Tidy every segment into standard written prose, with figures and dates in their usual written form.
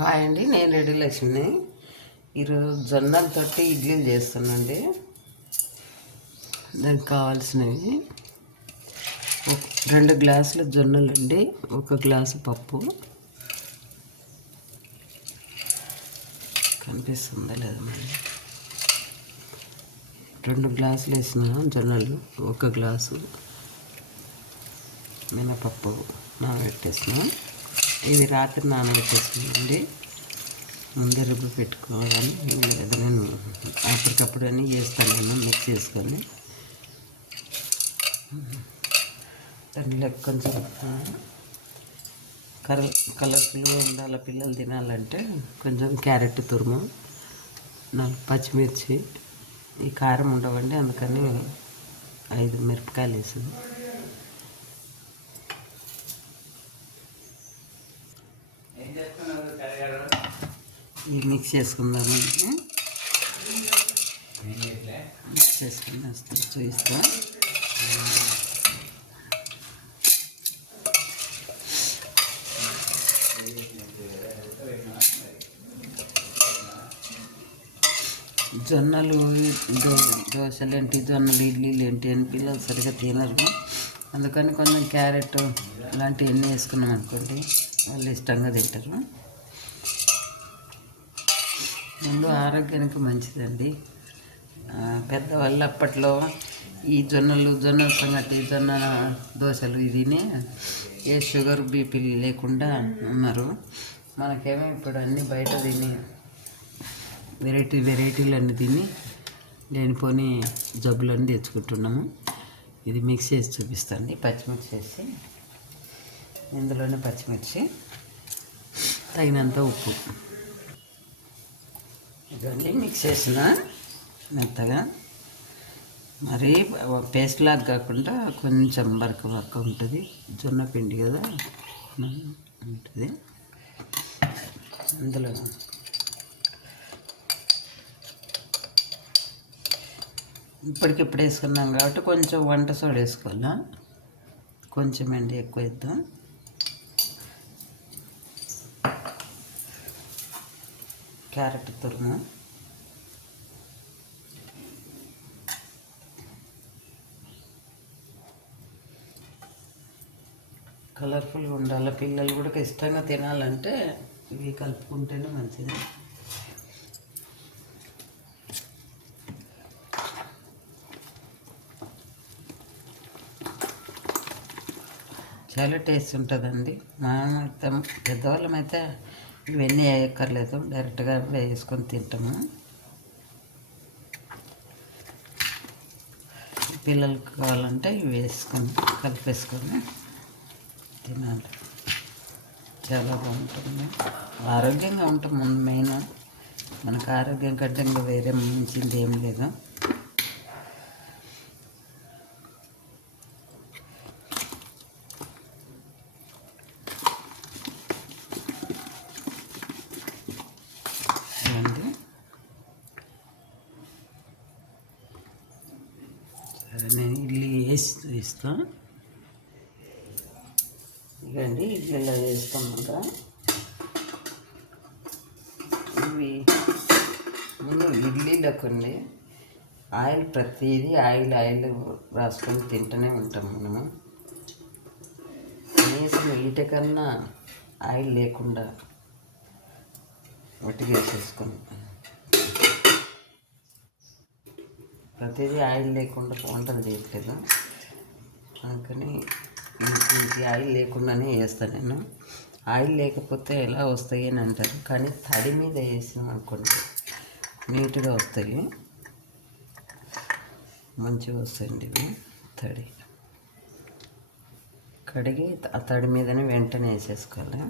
Hi అండి, నేను రెడ్డి లక్ష్మిని. ఈరోజు జొన్నలతోటి ఇడ్లీలు చేస్తానండి. దానికి కావాల్సినవి 2 గ్లాసుల జొన్నలు అండి, 1 గ్లాసు పప్పు. కనిపిస్తుందా లేదా మరి? 2 గ్లాసులు వేసిన జొన్నలు, 1 గ్లాసు మినపప్పు నానబెట్టేసిన. ఇది రాత్రి నానబెట్టేసిందండి. ముందే రుబ్బు పెట్టుకోవాలని లేదు, నేను అప్పటికప్పుడు అన్నీ చేస్తాను. నేను మిక్స్ చేసుకొని దాంట్లో కొంచెం కలర్ఫుల్గా ఉండాలి, పిల్లలు తినాలంటే కొంచెం క్యారెట్ తురుము, 4 పచ్చిమిర్చి. ఈ కారం ఉండవండి, అందుకని 5 మిరపకాయలు వేసింది. ఇది మిక్స్ చేసుకుందామండి. మిక్స్ చేసుకుని వస్తే చూపిస్తా. జొన్నలు దోశలు ఏంటి, జొన్నలు ఇడ్లీలు ఏంటి అని పిల్లలు సరిగ్గా తినరు. అందుకని కొంచెం క్యారెట్ ఇలాంటివన్నీ వేసుకున్నాం అనుకోండి, వాళ్ళు ఇష్టంగా తింటారు. ముందు ఆరోగ్యానికి మంచిదండి. పెద్దవాళ్ళు అప్పట్లో ఈ జొన్నల సంగటి, జొన్న దోశలు ఇదినే ఏ షుగర్ బీపీ లేకుండా ఉన్నారు. మనకేమో ఇప్పుడు అన్నీ బయట తిని వెరైటీలు అన్నీ తిని లేనిపోని జబ్బులన్నీ తెచ్చుకుంటున్నాము. ఇది మిక్స్ చేసి చూపిస్తాండి. పచ్చిమిర్చి వేసి, ఇందులోనే పచ్చిమిర్చి, తగినంత ఉప్పు ఇవన్నీ మిక్స్ చేసిన మెత్తగా. మరీ పేస్ట్ లాగా కాకుండా కొంచెం బరక ఉంటుంది, జొన్న పిండి కదా ఉంటుంది. అందులో ఇప్పటికిప్పుడు వేసుకున్నాం కాబట్టి కొంచెం వంట సోడా వేసుకోవాలా. కొంచెం అండి, ఎక్కువ వేద్దాం. క్యారెట్ తురుము, కలర్ఫుల్గా ఉండాలి, పిల్లలు కూడా ఇష్టంగా తినాలంటే ఇవి కలుపుకుంటేనే మంచిది. చాలా టేస్ట్ ఉంటుందండి. మనమైతే పెద్దవాళ్ళం అయితే ఇవన్నీ వేయక్కర్లేదు, డైరెక్ట్గా వేసుకొని తింటాము. పిల్లలకు కావాలంటే ఇవి వేసుకొని కలిపేసుకొని తినాలి. చాలా బాగుంటుంది, ఆరోగ్యంగా ఉంటాం. ముందు మెయిన్ మనకు ఆరోగ్యం కంటే ఇంకా వేరే మించింది ఏం లేదు. నేను ఇడ్లీ వేసి చూపిస్తాను. ఇదండి ఇడ్లీలో వేస్తాం కదా. ఇవి ముందు ఇడ్లీలో కొన్ని ఆయిల్, ప్రతిదీ ఆయిల్ రాసుకొని తింటూనే ఉంటాం మనము. కనీసం వీటికన్నా ఆయిల్ లేకుండా ఒట్టిగా వేసేసుకొని, ప్రతిదీ ఆయిల్ లేకుండా వంటలు చేయట్లేదు, అందుకని ఇంటికి ఆయిల్ లేకుండానే వేస్తాను నేను. ఆయిల్ లేకపోతే ఎలా వస్తాయి అని అంటారు, కానీ తడి మీద వేసినాం అనుకోండి నీట్గా వస్తాయి, మంచిగా వస్తాయండి ఇవి. తడి కడిగి ఆ తడి మీదనే వెంటనే వేసేసుకోవాలి.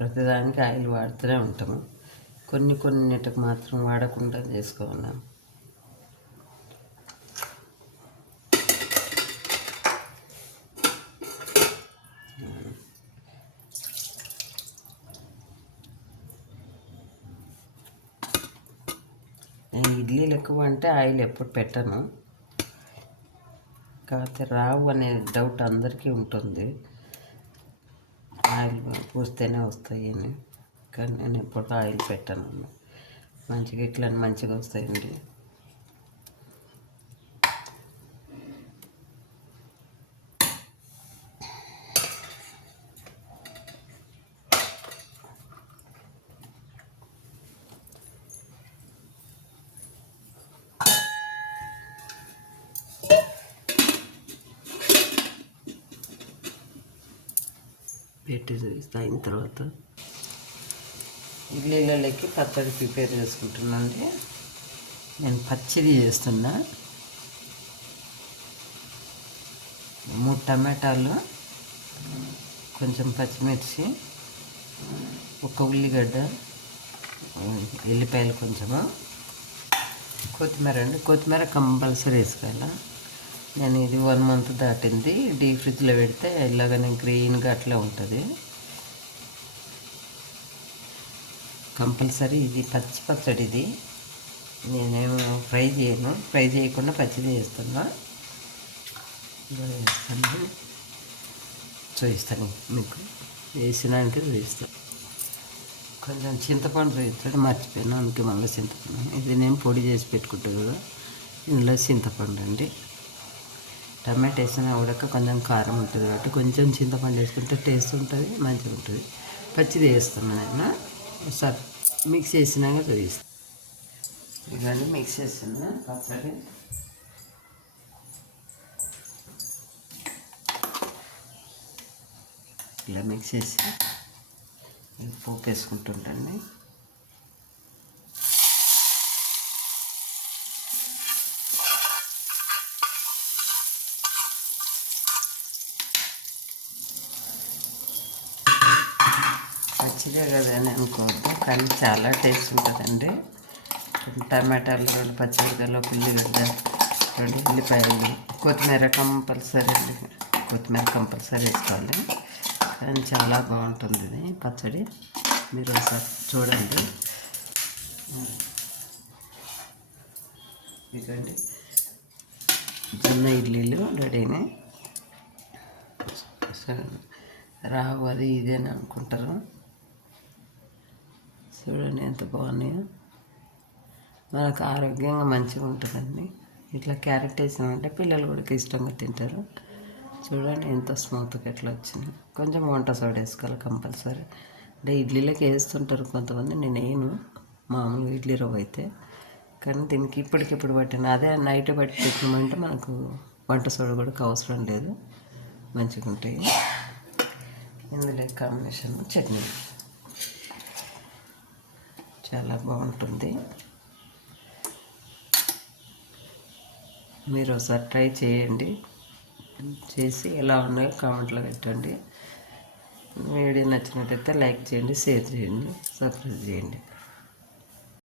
ప్రతిదానికి ఆయిల్ వాడుతూనే ఉంటాము, కొన్నిటికి మాత్రం వాడకుండా చేసుకోవాలి. ఇడ్లీలు ఎక్కువ అంటే ఆయిల్ ఎప్పుడు పెట్టను, కాకపోతే రావు అనే డౌట్ అందరికీ ఉంటుంది, ఆయిల్ పూస్తేనే వస్తాయి అని. కానీ నేను ఎప్పుడు ఆయిల్ పెట్టను, మంచిగా ఇట్లా మంచిగా వస్తాయండి. పెట్టి అయిన తర్వాత ఇడ్లీలకి పచ్చడి ప్రిపేర్ చేసుకుంటున్నాండి. నేను పచ్చడి చేస్తున్నా. 3 టమాటాలు, కొంచెం పచ్చిమిర్చి, ఒక ఉల్లిగడ్డ, ఎల్లిపాయలు కొంచెము, కొత్తిమీర అండి. కొత్తిమీర కంపల్సరీ వేసుకోవాలి. నేను ఇది 1 మంత్ దాటింది, డీప్ ఫ్రిడ్జ్లో పెడితే ఇలాగనే గ్రీన్గా అట్లా ఉంటుంది. కంపల్సరీ ఇది పచ్చడి. ఇది నేనేమో ఫ్రై చేయను, ఫ్రై చేయకుండా పచ్చిది చేస్తున్నా. వేస్తాను, చూపిస్తాను మీకు, వేసినాక చూపిస్తాను. కొంచెం చింతపండు చూపించాడు, మర్చిపోయాను, అందుకే మళ్ళీ చింతపండు. ఇది నేను పొడి చేసి పెట్టుకుంటాను కదా, ఇందులో చింతపండు అండి. టమాటా వేసినా ఉడక కొంచెం కారం ఉంటుంది కాబట్టి కొంచెం చింతపండు వేసుకుంటే టేస్ట్ ఉంటుంది, మంచిగా ఉంటుంది. పచ్చిది వేస్తున్నాను నేను. ఒకసారి మిక్స్ చేసినాక చూపిస్తాను. ఇవన్నీ మిక్స్ చేస్తున్నా పచ్చడి. ఇలా మిక్స్ చేసి పోపు వేసుకుంటుంటండి. పచ్చిదే కదా అని అనుకోవద్దు, కానీ చాలా టేస్ట్ ఉంటుందండి. టమాటాలు, 2 పచ్చిమిరపకాయలు, ఉల్లిగడ్డ, 2 ఉల్లిపాయలు, కొత్తిమీర కంపల్సరీ అండి. కొత్తిమీర కంపల్సరీ వేసుకోవాలి, కానీ చాలా బాగుంటుంది ఇది పచ్చడి. మీరు ఒకసారి చూడండి. ఇదండి జొన్న ఇడ్లీలు రెడీని. రావు అది ఇదేని అనుకుంటారు. చూడండి ఎంత బాగున్నాయో. మనకు ఆరోగ్యంగా మంచిగా ఉంటుందండి. ఇట్లా క్యారెట్ వేసినామంటే పిల్లలు కూడా ఇష్టంగా తింటారు. చూడండి ఎంత స్మూత్గా ఎట్లా వచ్చింది. కొంచెం వంట సోడా వేసుకోవాలి కంపల్సరీ. అంటే ఇడ్లీలకి వేస్తుంటారు కొంతమంది, నేను వేయను మామూలుగా ఇడ్లీ రవ్వ అయితే. కానీ దీనికి ఇప్పటికిప్పుడు పట్టిన అదే నైట్ పట్టి పెట్టినామంటే మనకు వంట సోడా కూడా అవసరం లేదు, మంచిగా ఉంటాయి. ఇందులో కాంబినేషన్ చట్నీ చాలా బాగుంటుంది. మీరు ఒకసారి ట్రై చేయండి, చేసి ఎలా ఉన్నాయో కామెంట్లో పెట్టండి. వీడియో నచ్చినట్టయితే లైక్ చేయండి, షేర్ చేయండి, సబ్స్క్రైబ్ చేయండి.